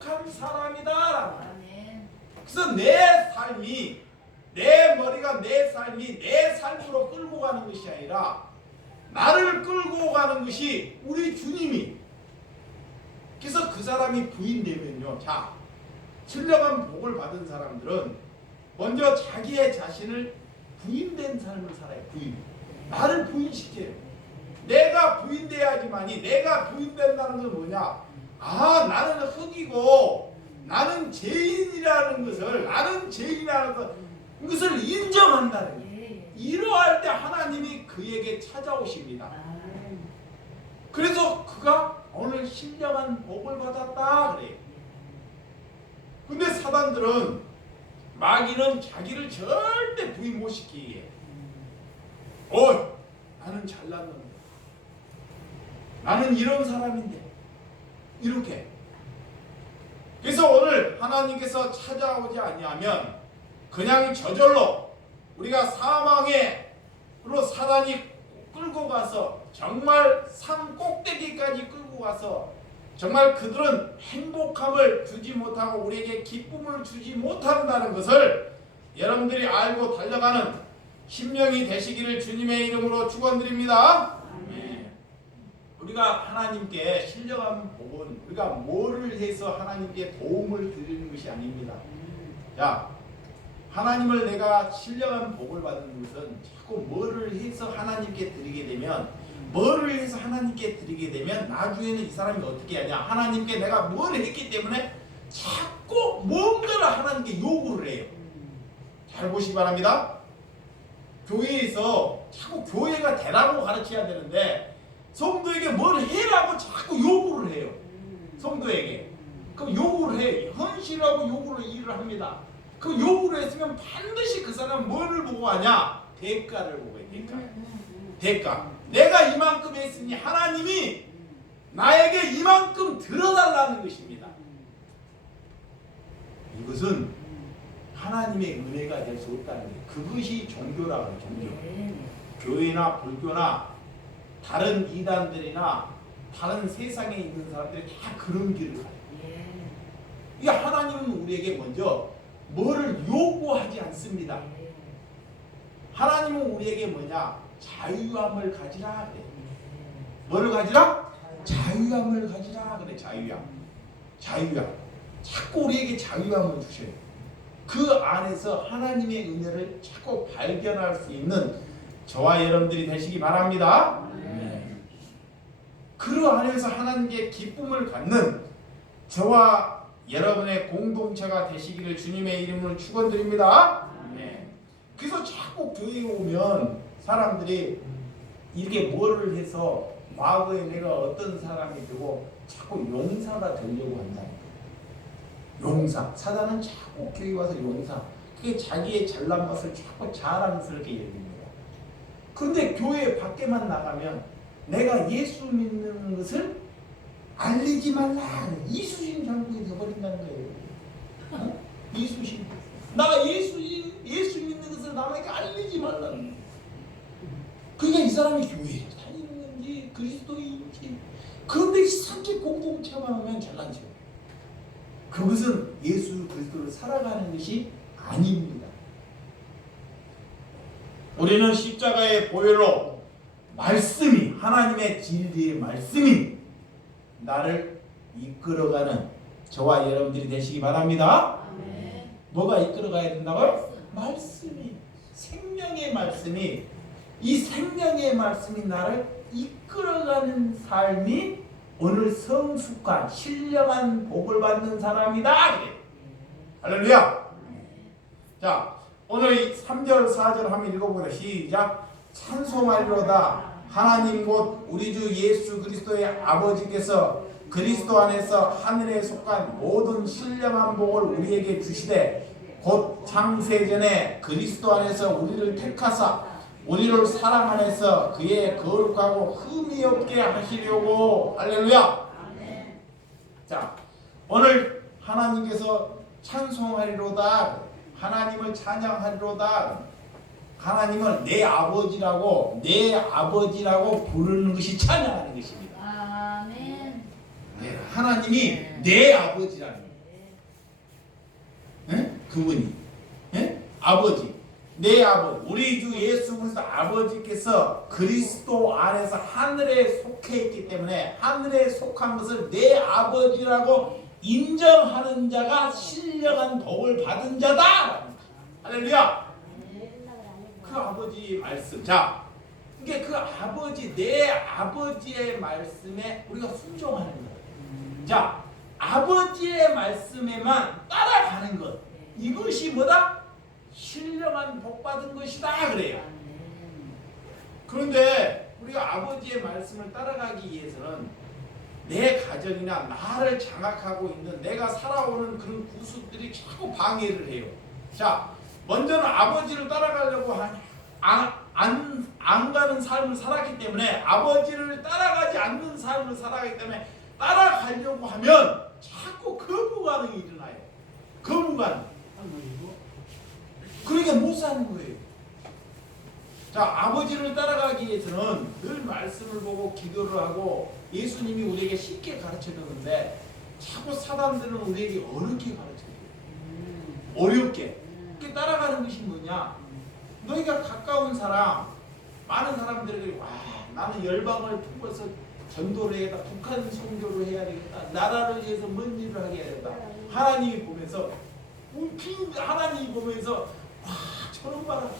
한 사람이다. 그래서 내 삶이, 내 머리가 내 삶이 내 삶으로 끌고 가는 것이 아니라 나를 끌고 가는 것이 우리 주님이. 그래서 그 사람이 부인되면요, 자, 신령한 복을 받은 사람들은 먼저 자기의 자신을 부인된 삶을 살아요. 부인. 나를 부인시켜요. 내가 부인돼야지만이. 내가 부인된다는 건 뭐냐? 아, 나는 흙이고 나는 죄인이라는 것을, 나는 죄인이라는 것을 인정한다는 거예요. 이러할 때 하나님이 그에게 찾아오십니다. 그래서 그가 오늘 신령한 복을 받았다 그래요. 근데 사단들은, 마귀는 자기를 절대 부인 못 시키게 해요. 나는 잘난 놈이야. 나는 이런 사람인데. 이렇게. 그래서 오늘 하나님께서 찾아오지 아니하면 그냥 저절로 우리가 사망으로 사단이 끌고 가서 정말 산 꼭대기까지 끌고 가서 정말 그들은 행복함을 주지 못하고 우리에게 기쁨을 주지 못한다는 것을 여러분들이 알고 달려가는 심령이 되시기를 주님의 이름으로 축원드립니다. 우리가 하나님께 신령한 복은 우리가 뭐를 해서 하나님께 도움을 드리는 것이 아닙니다. 자, 하나님을 내가 신령한 복을 받는 것은 자꾸 뭐를 해서 하나님께 드리게 되면, 뭐를 해서 하나님께 드리게 되면 나중에는 이 사람이 어떻게 하냐, 하나님께 내가 뭘 했기 때문에 자꾸 뭔가를 하나님께 요구를 해요. 잘 보시기 바랍니다. 교회에서 자꾸 교회가 되라고 가르쳐야 되는데 성도에게 뭘 해라고 자꾸 요구를 해요. 성도에게. 그럼 요구를 해. 헌신하고 요구를 일을 합니다. 그 요구를 했으면 반드시 그 사람은 뭐를 보고 하냐? 대가를 보고 해요. 대가. 내가 이만큼 했으니 하나님이 나에게 이만큼 들어달라는 것입니다. 이것은 하나님의 은혜가 될 수 없다는 거예요. 그것이 종교라고 해요. 종교. 교회나 불교나 다른 이단들이나 다른 세상에 있는 사람들이 다 그런 길을 가요. 이 하나님은 우리에게 먼저 뭐를 요구하지 않습니다. 하나님은 우리에게 뭐냐? 자유함을 가지라 그래. 뭐를 가지라? 자유함을 가지라 그래. 자유함. 자꾸 우리에게 자유함을 주셔요. 그 안에서 하나님의 은혜를 자꾸 발견할 수 있는 저와 여러분들이 되시기 바랍니다. 그 안에서 하나님께 기쁨을 갖는 저와 여러분의 공동체가 되시기를 주님의 이름으로 축원드립니다. 그래서 자꾸 교회에 오면 사람들이 이렇게 뭐를 해서 과거에 내가 어떤 사람이 되고 자꾸 용사가 되려고 한다니까. 용사. 사단은 자꾸 교회에 와서 용사. 그게 자기의 잘난 것을 자꾸 자랑스럽게 얘기합니다. 그런데 교회 밖에만 나가면 내가 예수 믿는 것을 알리지 말라. 이수신 장군이 되어버린다는 거예요. 이수신. 나 예수 믿는 것을 남에게 알리지 말라는 거예요. 그러니까 이 사람이 교회에 다니는 건지 그리스도인지. 그런데 이상하게 공동체만 하면 잘난 척. 그것은 예수 그리스도를 살아가는 것이 아닙니다. 우리는 십자가의 보혈로 말씀이, 하나님의 진리의 말씀이 나를 이끌어가는 저와 여러분들이 되시기 바랍니다. 뭐가 이끌어가야 된다고요? 말씀이, 생명의 말씀이, 이 생명의 말씀이 나를 이끌어가는 삶이 오늘 성숙한 신령한 복을 받는 사람이다. 그래. 할렐루야. 자, 오늘 3절 4절 한번 읽어보자. 시작. 찬송하리로다. 하나님 곧 우리 주 예수 그리스도의 아버지께서 그리스도 안에서 하늘에 속한 모든 신령한 복을 우리에게 주시되 곧 창세전에 그리스도 안에서 우리를 택하사 우리를 사랑 안에서 그의 거룩하고 흠이 없게 하시려고. 할렐루야. 자, 오늘 하나님께서 찬송하리로다. 하나님을 찬양하리로다. 하나님을 내 아버지라고 부르는 것이 찬양하는 것입니다. 아멘. 하나님이 내 아버지라는 거예요. 그분이. 예? 아버지. 내 아버지. 우리 주 예수 그리스도 아버지께서 그리스도 안에서 하늘에 속해 있기 때문에 하늘에 속한 것을 내 아버지라고 인정하는 자가 신령한 복을 받은 자다. 할렐루야. 그 아버지 말씀. 자, 이게 그 아버지, 내 아버지의 말씀에 우리가 순종하는 것. 자, 아버지의 말씀에만 따라가는 것. 이것이 뭐다? 신령한 복 받은 것이다 그래요. 그런데 우리가 아버지의 말씀을 따라가기 위해서는 내 가정이나 나를 장악하고 있는 내가 살아오는 그런 구습들이 자꾸 방해를 해요. 자, 먼저는 아버지를 따라가려고 안 가는 삶을 살았기 때문에 아버지를 따라가지 않는 삶을 살아가기 때문에 따라가려고 하면 자꾸 거부반응이 일어나요. 거부반응. 그러니까 못 사는 거예요. 자, 아버지를 따라가기 위해서는 늘 말씀을 보고 기도를 하고 예수님이 우리에게 쉽게 가르쳐 줬는데 자꾸 사람들은 우리에게 어렵게 가르쳐 줘요. 어렵게. 그렇게 따라가는 것이 뭐냐? 너희가 가까운 사람, 많은 사람들에게 와, 나는 열방을 품어서 전도를 해야겠다. 북한 선교를 해야 되겠다. 나라를 위해서 뭔 일을 하게 해야겠다. 하나님이 보면서 하나님이 보면서 와, 저런 바람.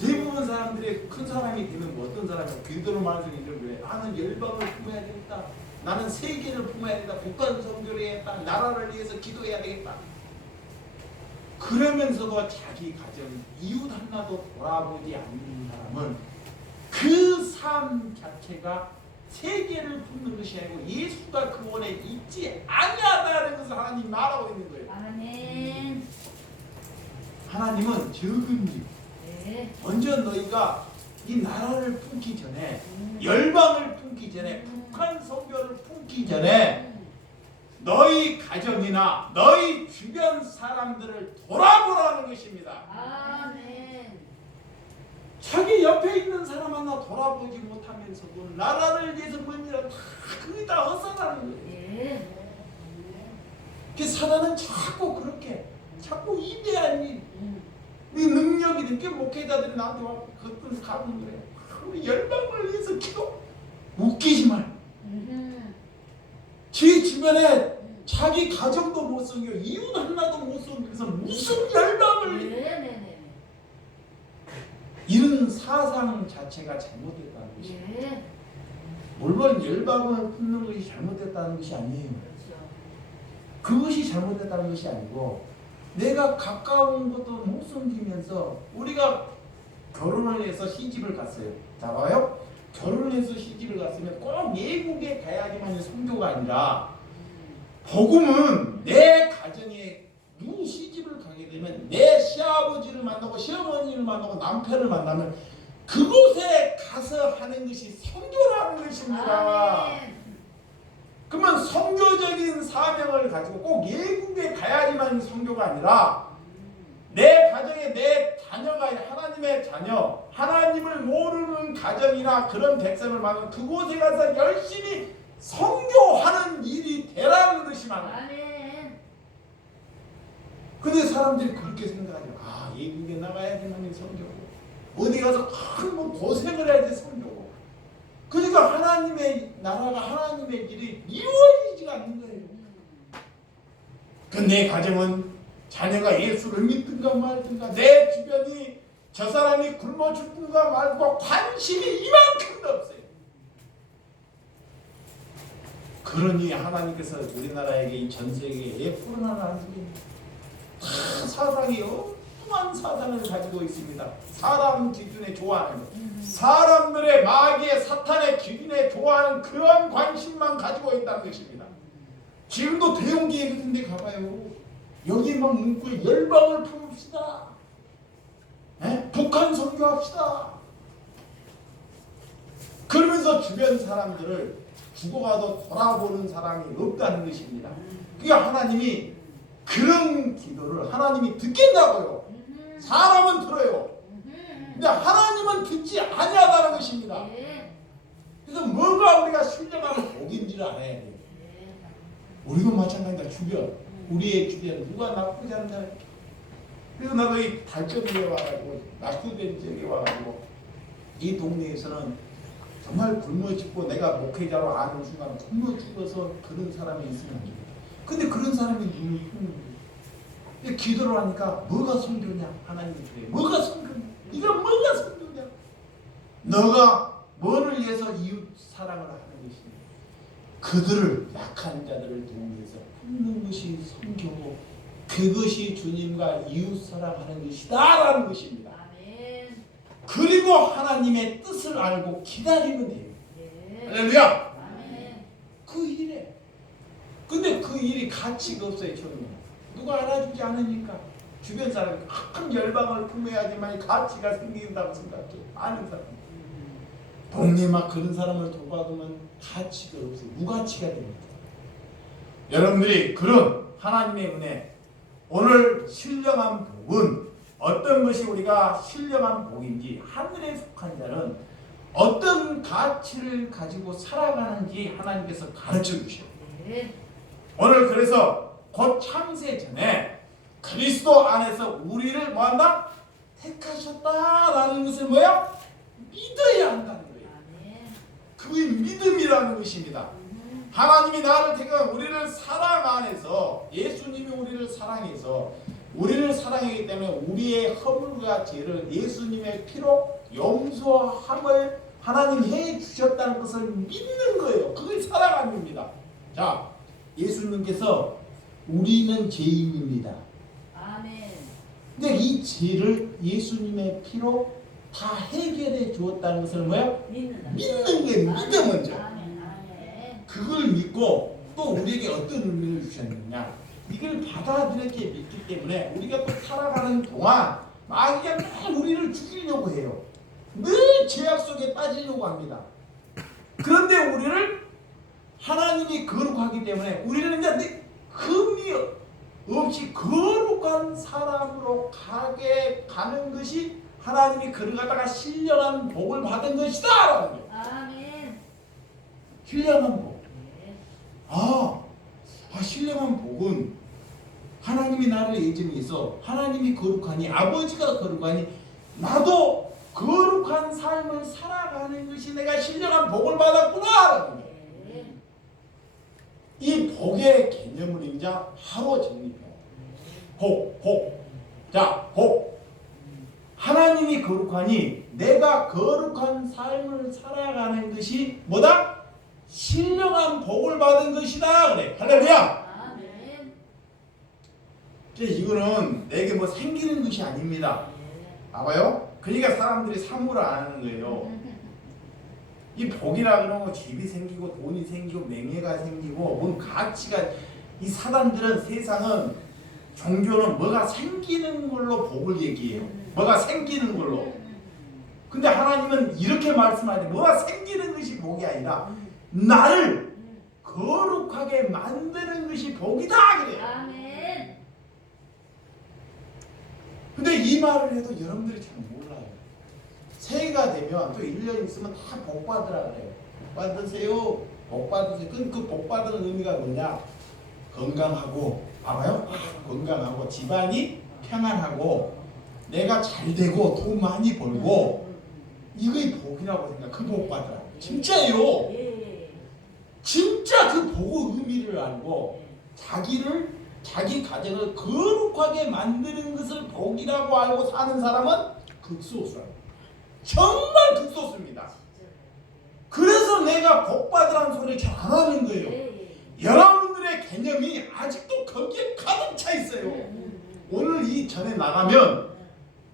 대부분 사람들의 큰 사람이 되는 뭐 어떤 사람이 기도로 말하는 이런 거예요. 나는 열방을 품어야 되겠다. 나는 세계를 품어야 되겠다. 북한 선교를 해야겠다. 나라를 위해서 기도해야 되겠다. 그러면서도 자기 가정 이웃 하나도 돌아보지 않는 사람은 그 삶 자체가 세계를 품는 것이 아니고 예수가 그 원에 있지 아니하다는 것을 하나님 말하고 있는 거예요. 아멘. 하나님은 적은지 네. 먼저 너희가 이 나라를 품기 전에 열방을 품기 전에 북한 선교를 품기 전에 너희 가정이나 너희 주변 사람들을 돌아보라는 것입니다. 아멘. 자기 옆에 있는 사람 하나 돌아보지 못하면서도 나라를 위해서 뭔 일을 다 그게 다 헛사다는 거예요. 네. 그 사단은 자꾸 그렇게 자꾸 이대한 일, 이 능력이 있는 목회자들이 나한테 와 그것들 가는 거예요. 우리 열방을 위해서 기도. 웃기지 말. 제 주변에 자기 가정도 못 섬겨 이웃 하나도 못 섬겨서 무슨 열방을 네네네. 이런 사상 자체가 잘못됐다는 것이에요. 네. 물론 열방을 품는 것이 잘못됐다는 것이 아니에요. 그렇죠. 그것이 잘못됐다는 것이 아니고 내가 가까운 것도 못 섬기면서 우리가 결혼을 해서 시집을 갔어요. 자 봐요. 결혼을 해서 시집을 갔으면 꼭 외국에 가야지만 선교가 아니라 복음은 내 가정에 누구 시집을 가게 되면 내 시아버지를 만나고 시어머니를 만나고 남편을 만나면 그곳에 가서 하는 것이 선교라는 것입니다. 아멘. 그러면 선교적인 사명을 가지고 꼭 외국에 가야지만 선교가 아니라 내 가정에 내 자녀가 하나님의 자녀, 하나님을 모르는 가정이나 그런 백성을 만나면 그곳에 가서 열심히 선교하는 일이 되라는 것이 많아요. 아멘. 근데 사람들이 그렇게 생각하죠. 아, 외국에 나가야지만 선교고 어디 가서 큰 뭐 고생을 해야지 선교고. 그러니까 하나님의 나라가 하나님의 일이 이루어지지가 않는 거예요. 그 내 가정은 자녀가 예수를 믿든가 말든가 내 주변이 저 사람이 굶어 죽든가 말고 관심이 이만큼도 없어요. 그러니 하나님께서 우리나라에게 이 전 세계에 코로나를 하십니다. 다 사상이 엉뚱한 사상을 가지고 있습니다. 사람 기준에 좋아하는 것. 사람들의 마귀의 사탄의 기준에 좋아하는 그런 관심만 가지고 있다는 것입니다. 지금도 대형기회 같은 데 가봐요. 여기 막 문구에 열방을 품읍시다. 북한 선교합시다. 그러면서 주변 사람들을 죽어가도 돌아보는 사람이 없다는 것입니다. 그게 하나님이 그런 기도를 하나님이 듣겠냐고요. 사람은 들어요. 근데 하나님은 듣지 아니하다는 것입니다. 그래서 뭐가 우리가 신령한 복인지를 알아야 돼요. 우리도 마찬가지다. 주변 우리의 주변에 누가 나쁘지 않다. 그래서 나도 이 달점에 와가지고 낙후된 지역에 와가지고 이 동네에서는 정말 굶어 죽고 내가 목회자로 아는 순간 굶어 죽어서 그런 사람이 있으면 안 됩니다. 근데 그런 사람이 눈을 뜨는 거예요. 기도를 하니까 뭐가 성교냐? 하나님 그래. 뭐가 성교냐? 이건 뭐가 성교냐? 너가 뭐를 위해서 이웃 사랑을 하는 것이냐? 그들을 약한 자들을 도우기 위해서 돕는 것이 성교고 그것이 주님과 이웃 사랑하는 것이다라는 것입니다. 아멘. 그리고 하나님의 뜻을 알고 기다리면 돼요. 네. 할렐루야. 아멘. 그 일에. 근데 그 일이 가치가 없어요. 처음에 누가 알아주지 않으니까 주변 사람이 큰 열방을 품어야지만 가치가 생긴다고 생각해. 아는 사람. 동네막 그런 사람을 도와두면 가치가 없어요. 무가치가 됩니다. 여러분들이 그런 하나님의 은혜, 오늘 신령한 복은 어떤 것이 우리가 신령한 복인지, 하늘에 속한 자는 어떤 가치를 가지고 살아가는지 하나님께서 가르쳐 주셔요. 네. 오늘 그래서 곧 창세 전에 그리스도 안에서 우리를 뭐한다? 택하셨다라는 것을 뭐야? 믿어야 한다는 거예요. 아멘. 그게 믿음이라는 것입니다. 하나님이 나를 택한 우리를 사랑 안에서, 예수님이 우리를 사랑해서 우리를 사랑하기 때문에 우리의 허물과 죄를 예수님의 피로 용서함을 하나님 해 주셨다는 것을 믿는 거예요. 그걸 사랑합니다. 자, 예수님께서 우리는 죄인입니다. 아멘. 근데 이 죄를 예수님의 피로 다 해결해 주었다는 것을 뭐야? 믿는다. 믿는 게 믿음 먼저. 아멘. 아멘. 그걸 믿고 또 우리에게 어떤 의미를 주셨느냐? 이걸 받아들였기에 믿기 때문에 우리가 또 살아가는 동안 마귀가 늘 우리를 죽이려고 해요. 늘 죄악 속에 빠지려고 합니다. 그런데 우리를 하나님이 거룩하기 때문에 우리는 이제 흠이 없이 거룩한 사람으로 가는 것이 하나님이 그를 갖다가 신령한 복을 받은 것이다 라는 거예요. 아멘. 신령한 복. 네. 신령한 복은 하나님이 나를 예정에 있어 하나님이 거룩하니 아버지가 거룩하니 나도 거룩한 삶을 살아가는 것이 내가 신령한 복을 받았구나. 네. 이 복의 개념을 이제 하루 정립해요. 복. 자, 복. 하나님이 거룩하니 내가 거룩한 삶을 살아가는 것이 뭐다? 신령한 복을 받은 것이다. 그래. 할렐루야. 아멘. 이거는 내게 뭐 생기는 것이 아닙니다. 봐봐요. 그러니까 사람들이 사물을 안 하는 거예요. 이 복이라 그러면 집이 생기고 돈이 생기고 명예가 생기고 뭔 가치가, 이 사단들은, 세상은, 종교는 뭐가 생기는 걸로 복을 얘기해요. 뭐가 생기는 걸로. 근데 하나님은 이렇게 말씀하지, 뭐가 생기는 것이 복이 아니라 나를 거룩하게 만드는 것이 복이다 그래요. 아멘. 근데 이 말을 해도 여러분들이 잘 몰라요. 새해가 되면 또 1년 있으면 다 복 받으라 그래요. 복 받으세요. 복 받으세요. 그 복 받는 의미가 뭐냐? 건강하고, 알아요? 건강하고 집안이 평안하고 내가 잘 되고 돈 많이 벌고, 이거이 복이라고 생각. 그 복 받으라. 진짜예요. 예. 진짜 그 복의 의미를 알고 자기 가정을 거룩하게 만드는 것을 복이라고 알고 사는 사람은 극소수랍니다. 정말 극소수입니다. 그래서 내가 복 받으라는 소리를 잘 안 하는 거예요. 예. 여러분들의 개념이 아직도 거기에 가득 차 있어요. 오늘 이 전에 나가면,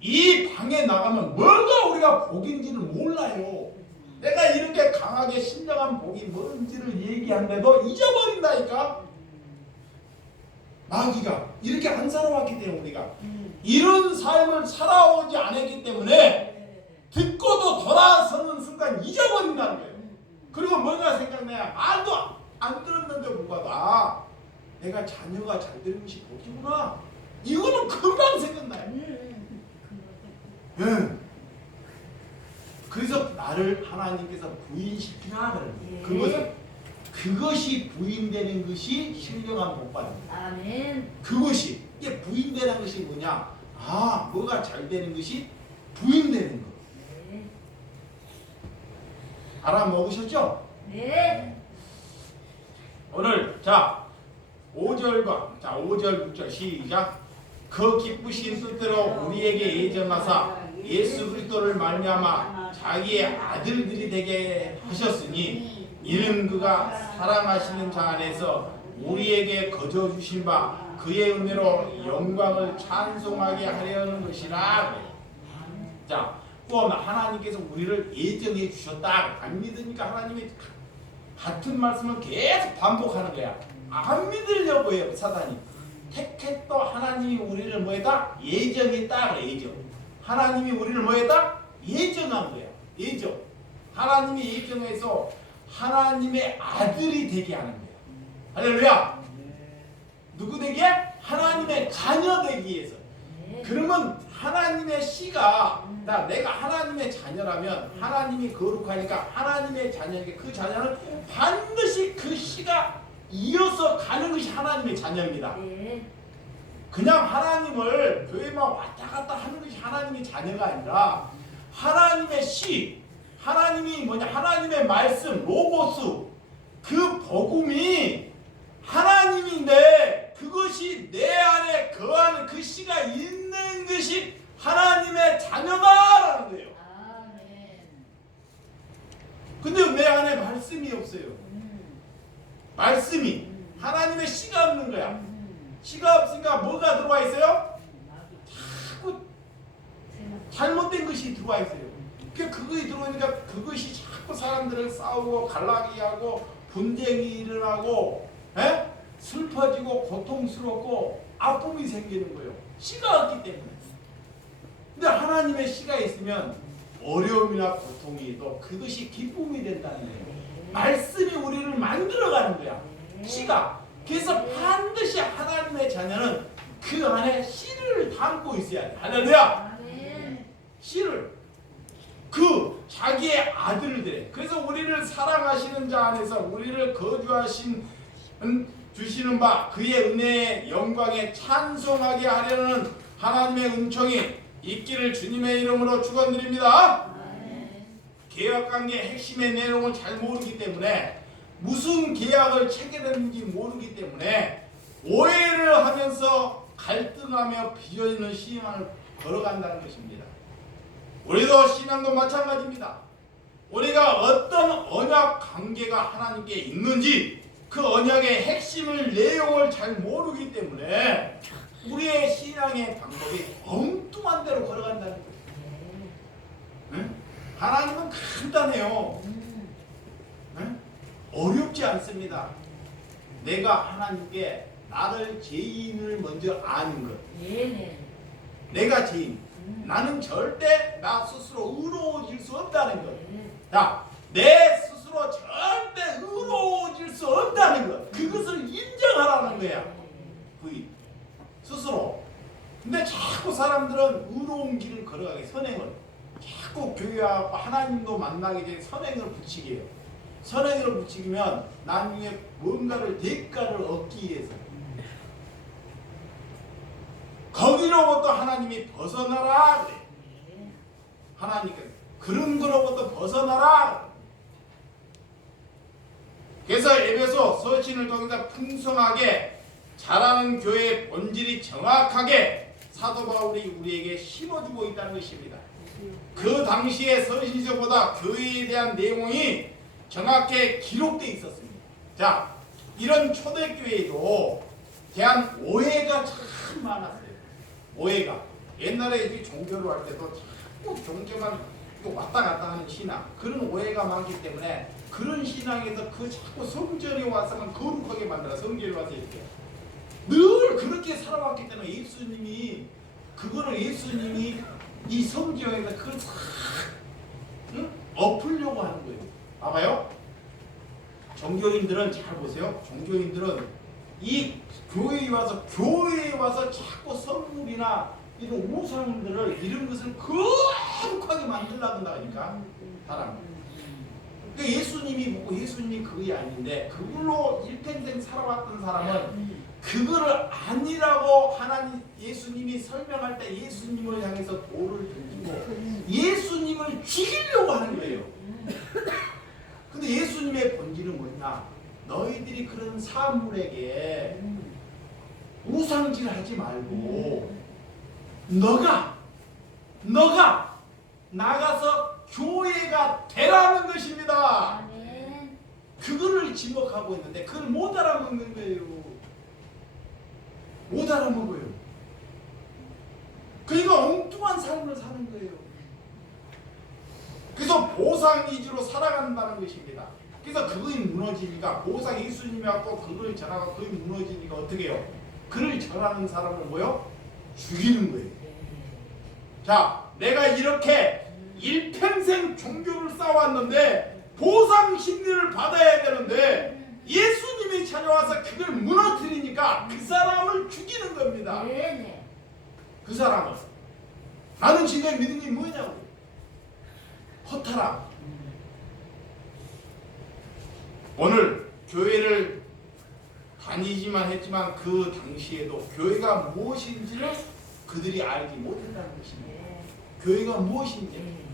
이 방에 나가면 뭐가 우리가 복인지를 몰라요. 내가 이렇게 강하게 신령한 복이 뭔지를 얘기하는데도 잊어버린다니까. 마귀가 이렇게 안 살아왔기 때문에, 우리가 이런 삶을 살아오지 않았기 때문에 듣고도 돌아서는 순간 잊어버린다는 거예요. 그리고 뭔가 생각나야 말도 안 들었는데 불구하고 내가 자녀가 잘 되는 것이 복이구나. 이거는 금방 생각나요. 예. 그래서 나를 하나님께서 부인시키라 그래요. 예. 그것은 그것이 부인되는 것이 신령한 복받습니다. 아멘. 그것이 이게 부인되는 것이 뭐냐? 아, 뭐가 잘 되는 것이 부인되는 것. 네. 알아먹으셨죠? 네. 오늘 자 5절과 자 5절 6절 시작. 그 기쁘신 뜻대로 우리에게 예정하사 예수 그리스도를 말미암아 자기의 아들들이 되게 하셨으니 이는 그가 사랑하시는 자 안에서 우리에게 거저 주신 바 그의 은혜로 영광을 찬송하게 하려는 것이라. 자, 또 하나님께서 우리를 예정해 주셨다. 안 믿으니까 하나님이 같은 말씀을 계속 반복하는 거야. 안 믿으려고 해요, 사단이. 택했도 하나님이 우리를 뭐했다? 예정했다. 예정. 하나님이 우리를 뭐했다? 예정한 거야. 예정. 하나님이 예정해서 하나님의 아들이 되게 하는 거야. 할렐루야. 누구 되게? 하나님의 자녀 되기 위해서. 그러면 하나님의 씨가 내가 하나님의 자녀라면 하나님이 거룩하니까 하나님의 자녀에게 그 자녀는 반드시 그 씨가 이어서 가는 것이 하나님의 자녀입니다. 네. 그냥 하나님을 교회만 왔다 갔다 하는 것이 하나님의 자녀가 아니라 하나님의 씨, 하나님이 뭐냐? 하나님의 말씀, 로고스, 그 복음이 하나님인데 그것이 내 안에 거하는 그 씨가 있는 것이 하나님의 자녀다라는 거예요. 아멘. 근데 내 안에 말씀이 없어요. 말씀이 하나님의 씨가 없는 거야. 씨가 없으니까 뭐가 들어와 있어요? 자꾸 잘못된 것이 들어와 있어요. 그것이 들어오니까 그것이 자꾸 사람들을 싸우고 갈라기 하고 분쟁이 일어나고 슬퍼지고 고통스럽고 아픔이 생기는 거예요. 씨가 없기 때문에. 근데 하나님의 씨가 있으면 어려움이나 고통이도 그것이 기쁨이 된다는 거예요. 말씀이 우리를 만들어가는 거야. 씨가. 그래서 반드시 하나님의 자녀는 그 안에 씨를 담고 있어야 돼. 할렐루야. 아멘. 씨를. 그 자기의 아들들. 그래서 우리를 사랑하시는 자 안에서 우리를 거주하신 주시는 바 그의 은혜의 영광에 찬송하게 하려는 하나님의 은총이 있기를 주님의 이름으로 축원드립니다. 아멘. 계약관계 핵심의 내용을 잘 모르기 때문에 무슨 계약을 체결했는지 모르기 때문에 오해를 하면서 갈등하며 빚어지는 신앙을 걸어간다는 것입니다. 우리도 신앙도 마찬가지입니다. 우리가 어떤 언약 관계가 하나님께 있는지 그 언약의 핵심을 내용을 잘 모르기 때문에 우리의 신앙의 방법이 엉뚱한 대로 걸어간다는 거예요. 응? 하나님은 간단해요. 응? 어렵지 않습니다. 내가 하나님께 나를 죄인을 먼저 아는 것. 네네. 내가 죄인. 나는 절대 나 스스로 의로워질 수 없다는 것. 자, 내 스스로 절대 의로워질 수 없다는 것. 그것을 인정하라는 거야. 부인. 스스로. 근데 자꾸 사람들은 의로운 길을 걸어가게 선행을. 자꾸 교회하고 하나님도 만나게 된 선행을 붙이게 해요. 선행을 붙이면 나중에 뭔가를 대가를 얻기 위해서 거기로부터 하나님이 벗어나라 그래. 하나님께 그런 거로부터 벗어나라. 그래서 에베소 서신을 통해서 풍성하게 자라는 교회의 본질이 정확하게 사도 바울이 우리에게 심어주고 있다는 것입니다. 그 당시의 서신서보다 교회에 대한 내용이 정확하게 기록되어 있었습니다. 자, 이런 초대교회에도 대한 오해가 참 많았어요. 오해가. 옛날에 이 종교를 할 때도 자꾸 종교만 왔다 갔다 하는 신앙, 그런 오해가 많기 때문에 그런 신앙에서 그 자꾸 성전에 와서만 거룩하게 만들어. 성전에 와서 이렇게 늘 그렇게 살아왔기 때문에 예수님이 이 성전에서 그걸 싹 엎으려고 하는 거예요. 봐봐요. 종교인들은 잘 보세요. 종교인들은 이 교회에 와서 자꾸 선물이나 이런 우상들을 이런 것을 거룩하게 만들려고 한다니까. 사람. 그러니까 예수님이 뭐고 예수님이 그게 아닌데 그걸로 일평생 살아왔던 사람은 그거를 아니라고 하나님 예수님이 설명할 때 예수님을 향해서 돌을 던지고 예수님을 죽이려고 하는 거예요. 근데 예수님의 본질은 뭐냐? 너희들이 그런 사물에게 우상질하지 말고 너가 나가서 교회가 되라는 것입니다. 아멘. 그거를 지목하고 있는데 그걸 못 알아먹는 거예요. 못 알아먹어요. 그러니까 엉뚱한 삶을 사는 거예요. 그래서 보상 위주로 살아간다는 것입니다. 그래서 그것이 무너지니까 보상 예수님이 왔고 그걸 전하고 그것이 무너지니까 어떻게 해요? 그를 전하는 사람을 뭐요? 죽이는 거예요. 자, 내가 이렇게 일평생 종교를 쌓아왔는데 보상 심리를 받아야 되는데 예수님이 찾아와서 그걸 무너뜨리니까 그 사람을 죽이는 겁니다. 네네. 그 사람을 나는 진짜 믿은 게 뭐냐고 허탈함. 오늘 교회를 다니지만 했지만 그 당시에도 교회가 무엇인지를 그들이 알지 못했다는 것입니다. 교회가 무엇인지.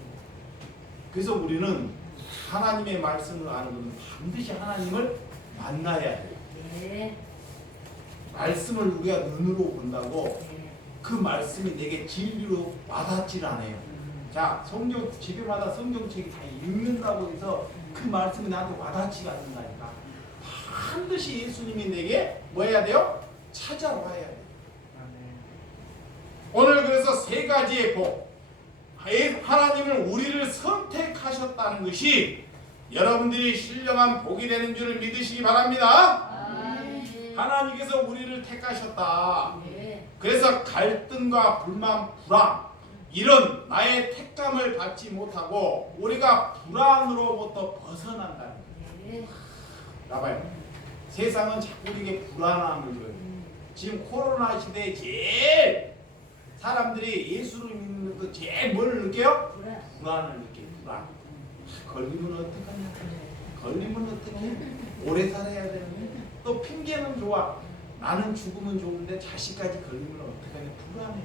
그래서 우리는 하나님의 말씀을 아는 것은 반드시 하나님을 만나야 돼요. 네. 말씀을 우리가 눈으로 본다고 네. 그 말씀이 내게 진리로 와닿질 않아요. 자, 성경 집에마다 성경책이 다 읽는다고 해서 그 말씀이 나한테 와닿지가 않는다니까. 반드시 예수님이 내게 뭐 해야 돼요? 찾아와야 돼요. 오늘 그래서 세 가지의 복. 하나님은 우리를 선택하셨다는 것이 여러분들이 신령한 복이 되는 줄을 믿으시기 바랍니다. 아멘. 하나님께서 우리를 택하셨다. 네. 그래서 갈등과 불만, 불안 이런 나의 택감을 받지 못하고 우리가 불안으로부터 벗어난다는 거예요. 네. 봐봐요. 세상은 자꾸 우리에게 불안함을 줘요. 지금 코로나 시대에 제일 사람들이 예수를 믿는 것 제일 뭘 느껴요? 불안. 불안을 느껴요. 불안. 걸리면 어떡하냐? 걸리면 어떡해? 오래 살아야 되는데 또 핑계는 좋아. 나는 죽으면 좋은데 자식까지 걸리면 어떡하냐? 불안해.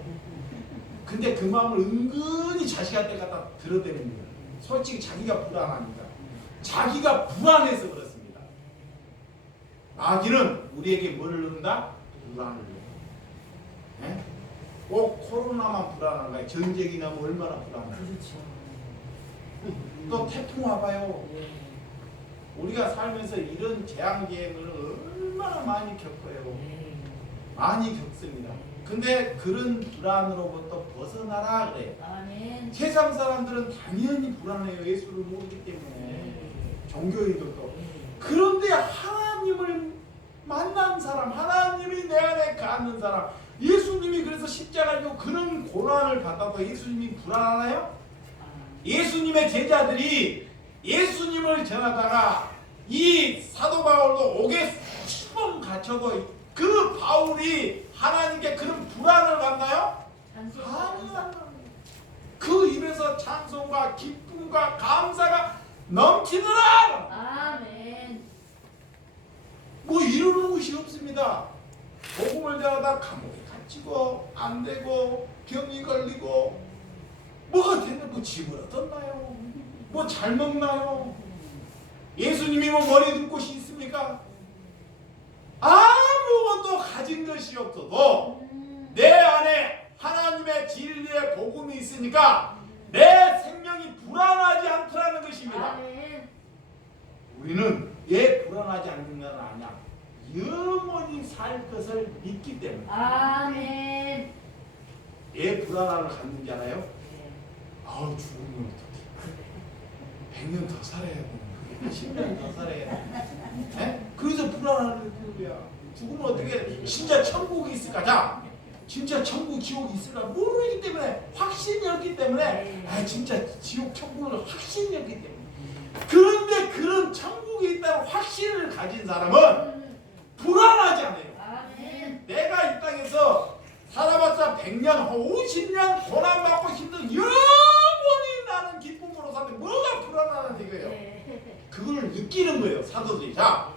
근데 그 마음을 은근히 자식한테 갖다 들어대는 거예요. 솔직히 자기가 불안하니까. 자기가 불안해서 그렇습니다. 마귀는 우리에게 뭐를 넣는다? 불안을 넣어요. 꼭 코로나만 불안한 거야. 전쟁이 나면 얼마나 불안해. 그렇죠. 또 태풍 와봐요. 우리가 살면서 이런 재앙기행을 얼마나 많이 겪어요. 많이 겪습니다. 근데 그런 불안으로부터 벗어나라 그래요. 아멘. 세상 사람들은 당연히 불안해요. 예수를 모르기 때문에. 종교인들도. 그런데 하나님을 만난 사람, 하나님이 내 안에 갖는 사람, 예수님이 그래서 십자가를 지고 그런 고난을 받아도 예수님이 불안하나요? 예수님의 제자들이 예수님을 전하다가 이 사도 바울도 옥에 수십 번 갇혀도 그 바울이 하나님께 그런 불안을 받나요? 아니요. 그 입에서 찬송과 기쁨과 감사가 넘치더라. 아멘. 뭐 이러는 것이 없습니다. 복음을 전하다 감옥에 갇히고 안 되고 병이 걸리고 뭐가 됐는데 뭐 집을 얻었나요? 뭐 잘 먹나요? 예수님이 뭐 머리 둘 곳이 있습니까? 아무것도 가진 것이 없어도 내 안에 하나님의 진리의 복음이 있으니까 내 생명이 불안하지 않더라는 것입니다. 아멘. 우리는 왜 불안하지 않는 건 아니야. 영원히 살 것을 믿기 때문에. 아멘. 왜 불안함을 갖는지 알아요? 아우 죽으면 어떡해. 100년 더 살아야 되는데 10년 더 살아야 되는데 그래서 불안하는 거야. 죽으면 어떻게 진짜 천국이 있을까? 자, 진짜 천국 지옥이 있을까 모르기 때문에 확신이 없기 때문에 진짜 지옥 천국을 확신이 없기 때문에. 그런데 그런 천국이 있다는 확신을 가진 사람은 불안하지 않아요. 아멘. 내가 이 땅에서 살아봤자 100년, 50년 고난받고 힘든 영원히 나는 기쁨으로 사는데 뭐가 불안하는 이거예요. 느끼는 거예요. 사도들이. 자,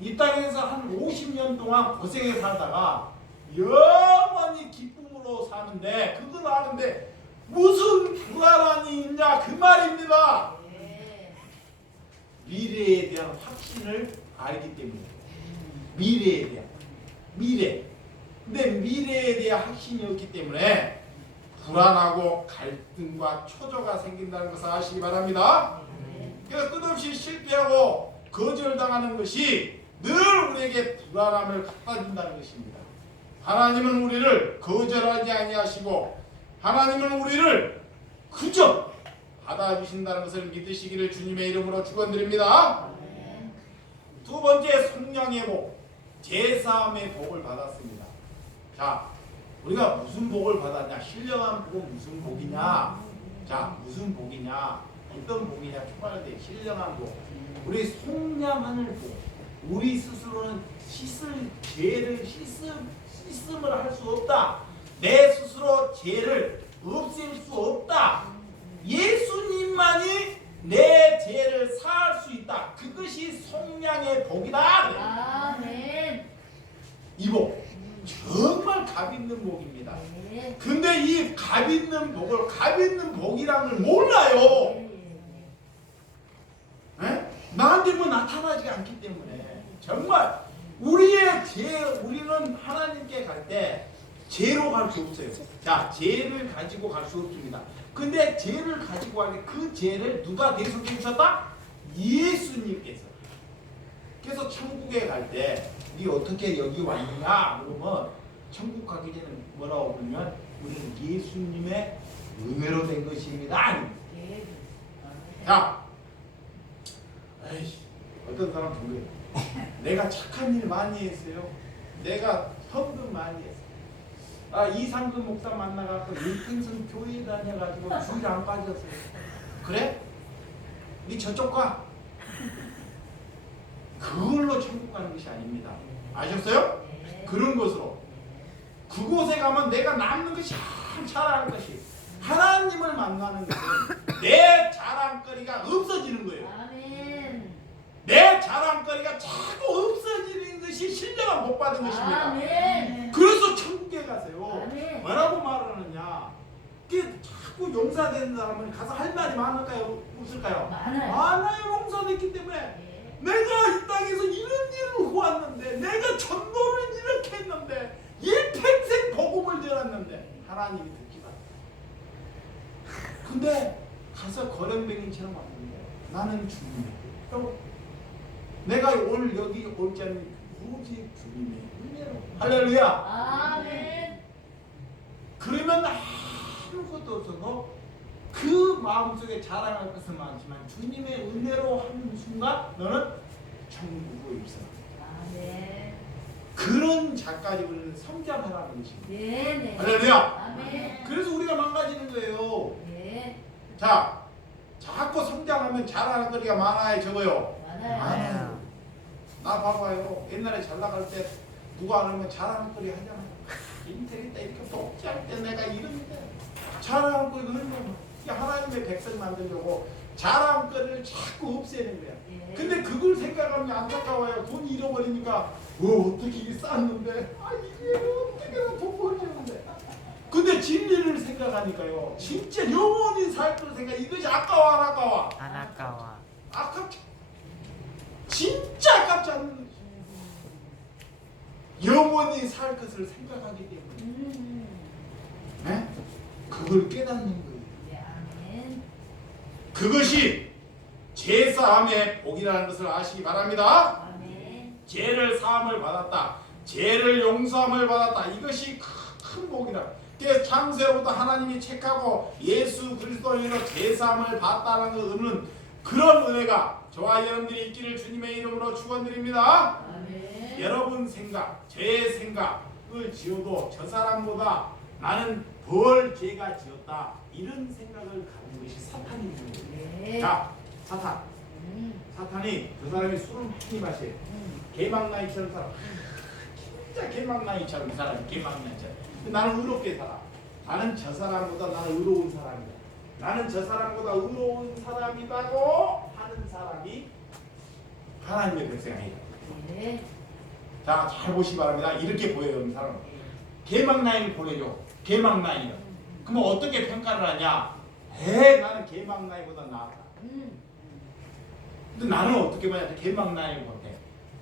이 땅에서 한 50년 동안 고생해 살다가 영원히 기쁨으로 사는데 그걸 아는데 무슨 불안함이 있냐 그 말입니다. 네. 미래에 대한 확신을 알기 때문에. 미래에 대한 미래. 근데 미래에 대한 확신이 없기 때문에 불안하고 갈등과 초조가 생긴다는 것을 아시기 바랍니다. 그래서 끝없이 실패하고 거절당하는 것이 늘 우리에게 불안함을 갖다 준다는 것입니다. 하나님은 우리를 거절하지 아니하시고 하나님은 우리를 그저 받아주신다는 것을 믿으시기를 주님의 이름으로 축원드립니다. 두 번째, 성령의 복, 제사함의 복을 받았습니다. 자, 우리가 무슨 복을 받았냐? 신령한 복은 무슨 복이냐? 자, 무슨 복이냐? 어떤 복이냐? 초반에 신령한 복. 우리 속량하는 복. 우리 스스로는 죄를 씻음을 할 수 없다. 내 스스로 죄를 없앨 수 없다. 예수님만이 내 죄를 사할 수 있다. 그것이 속량의 복이다. 아멘. 이 복 정말 값 있는 복입니다. 네. 근데 이 값 있는 복을 값 있는 복이라는 걸 몰라요. 나한테 뭐 나타나지 않기 때문에 정말 우리의 우리는 하나님께 갈 때 죄로 갈 수 없어요. 자, 죄를 가지고 갈 수 없습니다. 근데 죄를 가지고 가는데 그 죄를 누가 대속해 주셨다? 예수님께서. 그래서 천국에 갈 때 네 어떻게 여기 왔느냐 물으면 천국 가기 전에 뭐라고 부르면 우리는 예수님의 은혜로 된 것입니다. 자, 에이씨, 어떤 사람 보래요. 내가 착한 일 많이 했어요. 내가 헌금 많이 했어요. 이상근 목사 만나갖고 일평생 교회 다녀가지고 주일 안 빠졌어요. 그래? 네 저쪽 가. 그걸로 천국 가는 것이 아닙니다. 아셨어요? 그런 것으로 그곳에 가면 내가 남는 것이 참 자랑할 것이 하나님을 만나는 것은 내 자랑거리가 없어지는 거예요. 아멘. 내 자랑거리가 자꾸 없어지는 것이 신령한 복 받은 것입니다. 아멘. 그래서 천국에 가세요. 아멘. 뭐라고 말하느냐? 자꾸 용사되는 사람은 가서 할 말이 많을까요? 없을까요? 많아요. 용사됐기 때문에 내가 이 땅에서 이런 일을 해왔는데 내가 전도를 이렇게 했는데 일평생 복음을 전했는데 하나님이 듣기가 근데 가서 거렁뱅이처럼 왔는데 나는 주님의 또 내가 오늘 여기 올 자는 오직 주님의 은혜로 할렐루야. 아멘. 그러면 아무것도 없어도 그 마음속에 자랑할 것은 많지만 주님의 은혜로 하는 순간 너는 천국으로 입성합니다. 아멘. 그런 자까지 우리는 성장하라는 것입니다. 네네. 할렐루야. 아멘. 그래서 우리가 망가지는 거예요. 네. 자, 자꾸 성장하면 자랑할 거리가 많아요, 적어요? 많아요. 나 봐봐요. 옛날에 잘 나갈 때 누가 안 하면 자랑할 거리 하잖아요. 인터넷에 이렇게 복지할 때 내가 이런데 자랑할 거리가 흘러요. 하나님의 백성 만들려고 자랑거리를 자꾸 없애는 거야. 네. 근데 그걸 생각하면 안타까워요. 돈 잃어버리니까 어떻게 이게 쌌는데 이게 어떻게 돈 벌었는데 근데 진리를 생각하니까요. 진짜 영원히 살 걸 생각 이것이 아까워 안 아까워? 안 아까워. 아깝지. 진짜 아깝지 않는 거지. 영원히 살 것을 생각하기 때문에 네? 그걸 깨닫는 거예요. 네, 아멘. 그것이 제사함의 복이라는 것을 아시기 바랍니다. 아멘. 죄를 사함을 받았다. 죄를 용서함을 받았다. 이것이 큰 복이다. 그래서 창세로부터 하나님이 책하고 예수 그리스도인으로 제사함을 받다는 의는 그런 은혜가 저와 여러분들이 있기를 주님의 이름으로 축원드립니다. 아멘. 여러분 생각, 제 생각을 지어도 저 사람보다 나는 벌 죄가 지었다. 이런 생각을 가진 것이 사탄입니다. 네. 자, 사탄이 그 사람이 술을 많이 마셔요. 개망나이처럼 살아. 진짜 개망나이처럼 이 사람이 개망나이처럼. 나는 의롭게 살아. 나는 저 사람보다 나는 의로운 사람이다. 나는 저 사람보다 의로운 사람이라고 하는 사람이 하나님의 백성이 아니다. 네. 자, 잘 보시기 바랍니다. 이렇게 보여요, 이 사람은. 개막 라인을 보내줘. 개막 라인을. 그러면 어떻게 평가를 하냐? 나는 개막 라인보다 나았다. 근데 나는 어떻게 보냐? 개막 라인을 볼때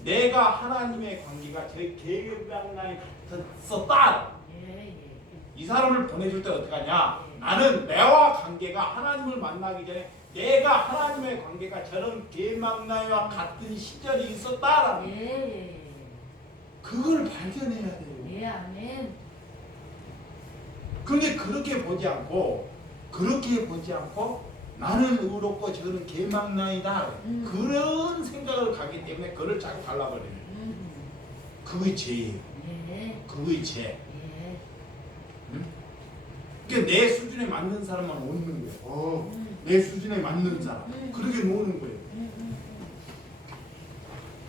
내가 하나님의 관계가 제 개막 라인 같았었다. 이 사람을 보내줄 때 어떻게 하냐? 나는 내와 관계가 하나님을 만나기 전에 내가 하나님의 관계가 저런 개막 라인과 같은 시절이 있었다라는 그걸 발견해야 돼요. 아멘. 그런데 그렇게 보지 않고 나는 의롭고 저는 개망나이다 그런 생각을 가기 때문에 그를 자꾸 갈라버리는 그게 죄예요. 그게 죄. 응? 그러니까 내 수준에 맞는 사람만 오는 거예요. 내 수준에 맞는 사람 그렇게 노는 거예요.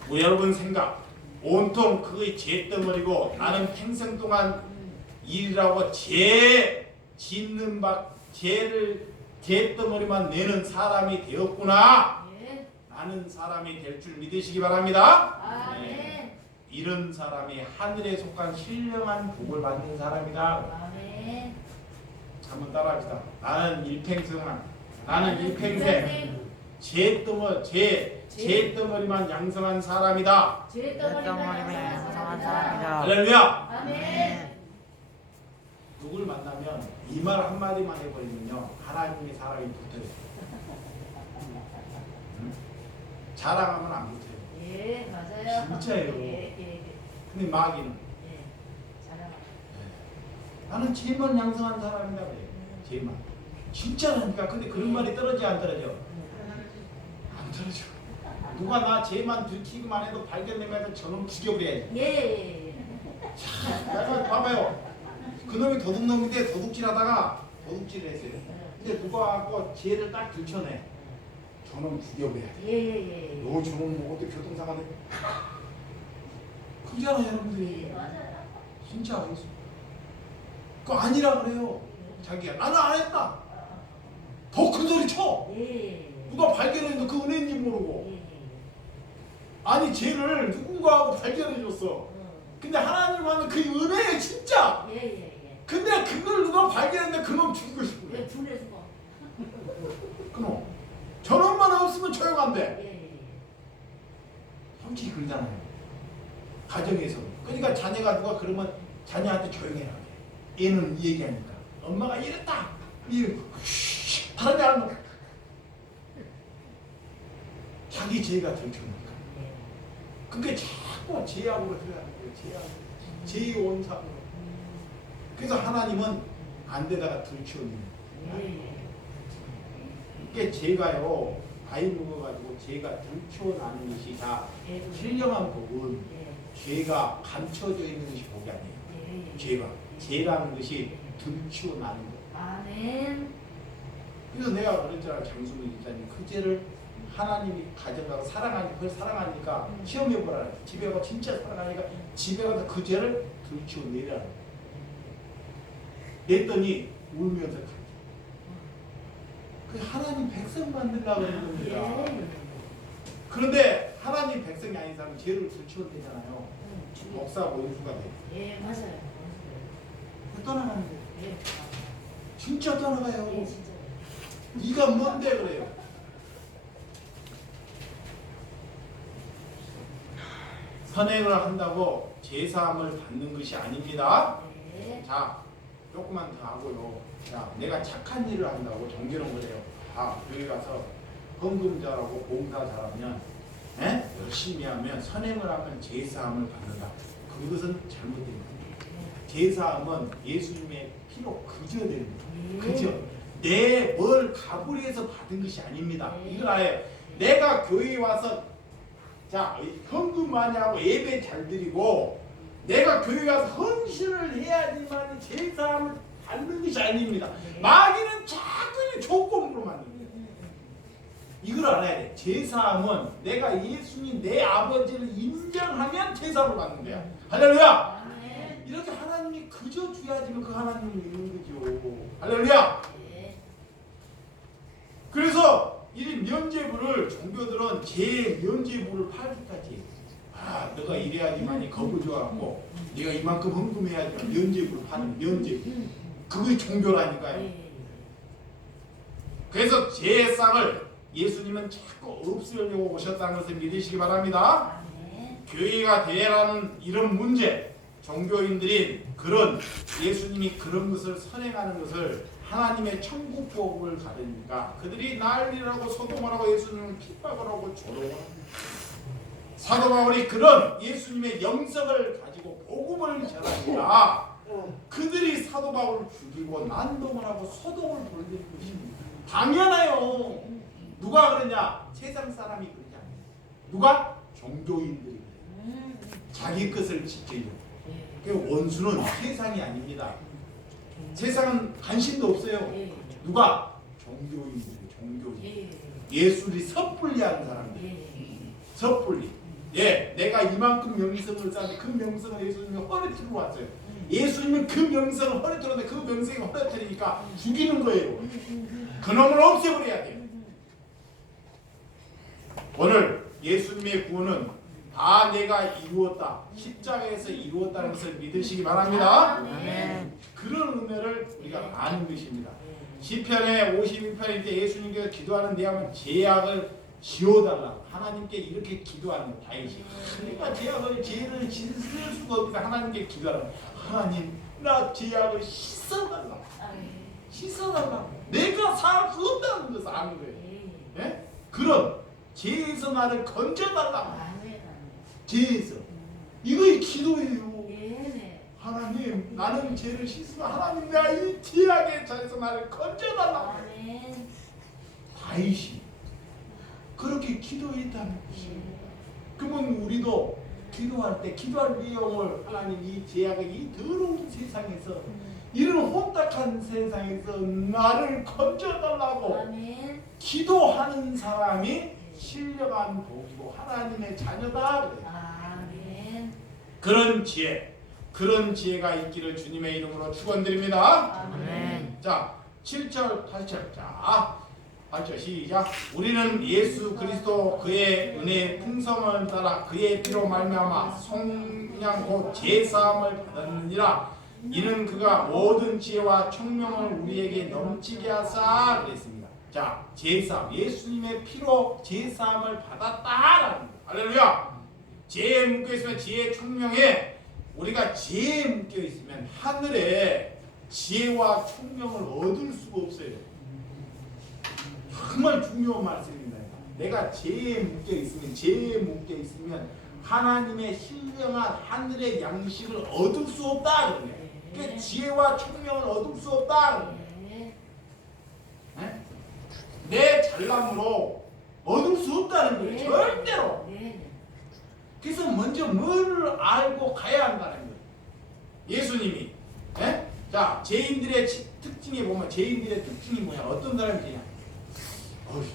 뭐 여러분 생각 온통 그의 죄덩어리고 나는 평생 동안 일이라고 죄 짓는 죄덩어리만 내는 사람이 되었구나. 나는 사람이 될 줄 믿으시기 바랍니다. 네. 이런 사람이 하늘에 속한 신령한 복을 받는 사람이다. 한번 따라합시다. 나는 일평생 죄덩어리만 양성한 사람이다. 죄덩어리만 양성한 사람이다. 할렐루야. 아멘. 누굴 만나면 이 말 한마디만 해버리면요 하나님의 사람이 붙어요. 응? 자랑하면 안 붙어요. 맞아요. 진짜예요. 근데 마귀는 자랑. 나는 죄만 양성한 사람이다 그래요. 죄만. 진짜라니까. 근데 그런 말이 떨어져 안 떨어져? 안 떨어져. 누가 나 죄만 들키기만 해도 발견되면 저놈 죽여버려야지. 자, 봐봐요. 그놈이 도둑놈인데 도둑질하다가 도둑질을 했어요. 근데 누가 와서 죄를 딱 들춰내. 저놈 죽여버려야지. 너 저놈 뭐 어떻게 교통사고 돼? 그잖아 여러분들이. 진짜 그거 아니라 그래요. 자기가 나는 안 했다. 더 큰 소리 쳐. 누가 발견했는데 그 은혜인지 모르고. 아니 죄를 누군가하고 발견해줬어. 근데 하나님 하는 그 은혜에 진짜. 근데 그걸 누가 발견했는데 그놈 죽이고 싶은 거야. 그놈. 저놈만 없으면 조용한데. 솔직히 그러잖아요. 가정에서. 그러니까 자녀가 누가 그러면 자녀한테 조용해라. 얘는 얘기하니까. 엄마가 이랬다. 다른 데 하는 거. 자기 죄가 들켜오니까. 그게 자꾸 죄악으로 들어가는 거예요. 죄의 원상으로. 그래서 하나님은 안 되다가 들키우는 거예요. 이게 죄가요. 나이 먹어가지고 죄가 들켜나는 것이 다 신령한 복은 죄가 감춰져 있는 것이 복이 아니에요. 죄라는 것이 들켜나는 거예요. 아멘. 그래서 내가 그랬잖아. 장수민 기자님 그 죄를 하나님이 가져가고 그걸 사랑하니까 시험해보라. 집에 가서 진짜 사랑하니까 집에 가서 그 죄를 들춰내라. 냈더니 울면서 가지. 그 하나님 백성 만들려고 그러는 겁니다. 그런데 하나님 백성이 아닌 사람은 죄를 들춰내잖아요. 목사 원수가 돼. 맞아요. 떠나가는 거예요. 진짜 떠나가요. 진짜. 네가 뭔데 그래요. 선행을 한다고 제사함을 받는 것이 아닙니다. 자, 조금만 더 하고요. 자, 내가 착한 일을 한다고 정겨운 거래요. 여기 가서 헌금 잘하고 봉사 잘하면 열심히 하면 선행을 하면 제사함을 받는다. 그것은 잘못된 거예요. 제사함은 예수님의 피로 그저 되는 거예요. 그저 내 뭘 가부리해서 받은 것이 아닙니다. 이걸 알아요. 내가 교회에 와서 자 헌금 많이 하고 예배 잘 드리고 내가 교회 가서 헌신을 해야지만 제사함을 받는 것이 아닙니다. 마귀는 자꾸 조건으로 만든 거예요. 이걸 알아야 돼. 제사함은 내가 예수님 내 아버지를 인정하면 제사를 받는 거야. 할렐루야. 이렇게 하나님이 그저 줘야지만 그 하나님을 믿는 거죠. 할렐루야. 그래서 이 면죄부를 종교들은 제 면죄부를 팔기까지 너가 이래야지만이 겁을 줘갖고 네가 이만큼 헌금해야지만 면죄부를 파는 면죄부. 그게 종교라니까요. 그래서 제상을 예수님은 자꾸 없애려고 오셨다는 것을 믿으시기 바랍니다. 교회가 되라는 이런 문제, 종교인들이 그런 예수님이 그런 것을 선행하는 것을 하나님의 천국 복을 가르니까 그들이 난리라고 소동을 하고 예수님을 핍박을 하고 조롱을 합니다. 사도 바울이 그런 예수님의 영성을 가지고 복음을 전하니까 그들이 사도 바울을 죽이고 난동을 하고 소동을 벌이는 것입니다. 당연해요. 누가 그러냐? 세상 사람이 그러지 않아요. 누가? 종교인들이 그래요. 자기 것을 지키려고. 그 원수는 세상이 아닙니다. 세상은 관심도 없어요. 누가? 종교인들이에요. 종교인. 예수를 섣불리하는 사람들. 섣불리. 내가 이만큼 명성을 쌓는데 그 명성을 예수님이 허리띠로 왔어요. 예수님은 그 명성을 허리띠로는데 그 명성이 허리띠니까 죽이는 거예요. 그놈을 없애버려야 돼요. 오늘 예수님의 구원은 다 내가 이루었다. 십자가에서 이루었다는 것을 믿으시기 바랍니다. 그런 은혜를 우리가 아는 것입니다. 시편의 52편일 때 예수님께서 기도하는 내용은 죄악을 지워달라고 하나님께 이렇게 기도하는 거예요. 다윗이 내가 죄를 씻을 수가 없으니까 하나님께 기도하는 하나님 나 죄악을 씻어달라고. 내가 살 수 없다는 것을 아는 거예요. 예? 그런 죄에서 나를 건져달라고. 죄에서 이거의 기도예요. 하나님 나는 죄를 씻으면 하나님 내가 이 죄악의 자에서 나를 건져달라고. 다윗이 그렇게 기도했다는 것이에요. 그러면 우리도 기도할 때 기도할 내용을 하나님 이 죄악의 이 더러운 세상에서 이런 혼탁한 세상에서 나를 건져달라고 기도하는 사람이 신령한 복이고 하나님의 자녀다. 그런 지혜, 그런 지혜가 있기를 주님의 이름으로 축원드립니다. 자, 7절, 8절. 자, 8절 시작. 우리는 예수 그리스도 그의 은혜의 풍성을 따라 그의 피로 말미암아 속량 곧 제사함을 받았느니라. 이는 그가 모든 지혜와 총명을 우리에게 넘치게 하사 그랬습니다. 자, 제사함, 예수님의 피로 제사함을 받았다라는 거예요. 할렐루야. 죄에 묶여있으면 지혜의 총명에 우리가 지혜에 묶여있으면 하늘에 지혜와 총명을 얻을 수가 없어요. 정말 중요한 말씀입니다. 내가 죄에 묶여있으면 하나님의 신령한 하늘의 양식을 얻을 수 없다. 그러니까 지혜와 총명을 얻을 수 없다. 내 잘남으로 얻을 수 없다는 거예요. 절대로. 그래서 먼저 뭘 알고 가야 한다는 거예요. 예수님이. 자, 죄인들의 특징에 보면 죄인들의 특징이 뭐냐? 어떤 사람이 되냐?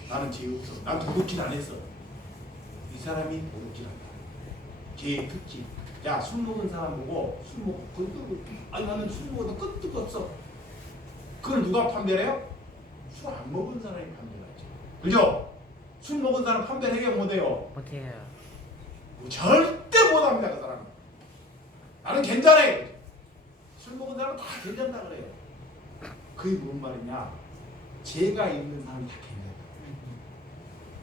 나는 죄 없어. 난 도둑질 안 했어. 이 사람이 도둑질한다. 죄의 특징. 야, 술 먹은 사람 보고 술 먹고 나는 술 먹어도 끄떡 없어. 그걸 누가 판별해요? 술 안 먹은 사람이 판별하죠. 그죠? 술 먹은 사람 판별하게 못해요. 못해요. 절대 못합니다. 그 사람은. 나는 괜찮아. 술 먹은 사람은 다 괜찮다 그래요. 그게 뭔 말이냐? 죄가 있는 사람이 다 괜찮다.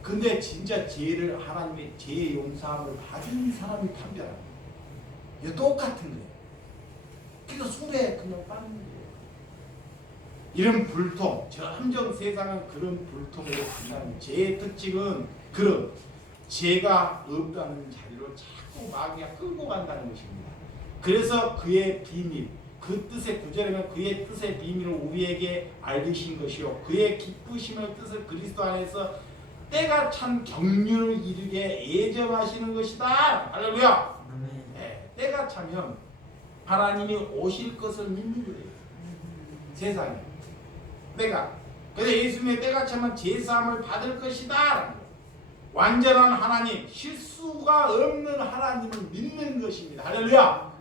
근데 진짜 죄를 하나님의 죄의 용서함을 받은 사람이 판별합니다. 이거 똑같은 거예요. 그래서 술에 그냥 빠는 거예요. 이런 불통, 저 함정 세상은 그런 불통으로 간다는 죄의 특징은 그런 죄가 없다는 자리로 자꾸 마귀가 끌고 간다는 것입니다. 그래서 그의 비밀, 그 뜻의 구절에는 그의 뜻의 비밀을 우리에게 알리신 것이요 그의 기쁘심의 뜻을 그리스도 안에서 때가 참 경륜을 이르게 예정하시는 것이다. 할렐루야. 때가 차면 하나님이 오실 것을 믿는 거예요. 세상에 때가. 그래서 예수님의 때가 차면 제사함을 받을 것이다. 완전한 하나님, 실수가 없는 하나님을 믿는 것입니다. 할렐루야.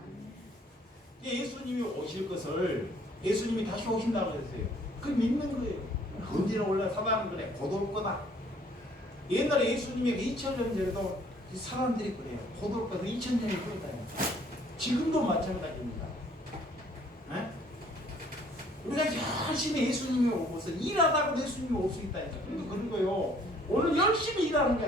예수님이 오실 것을 예수님이 다시 오신다고 했어요. 그걸 믿는 거예요. 언제나 올라 사단은 그래. 곧 올 거다. 옛날에 예수님이 2000년 전에도 사람들이 그래요. 고독과도 2000년이 흘렀다니까. 지금도 마찬가지입니다. 네? 우리가 열심히 예수님이 오고서 일하다가 예수님이 올 수 있다니까. 그래도 그런 거요. 오늘 열심히 일하는 게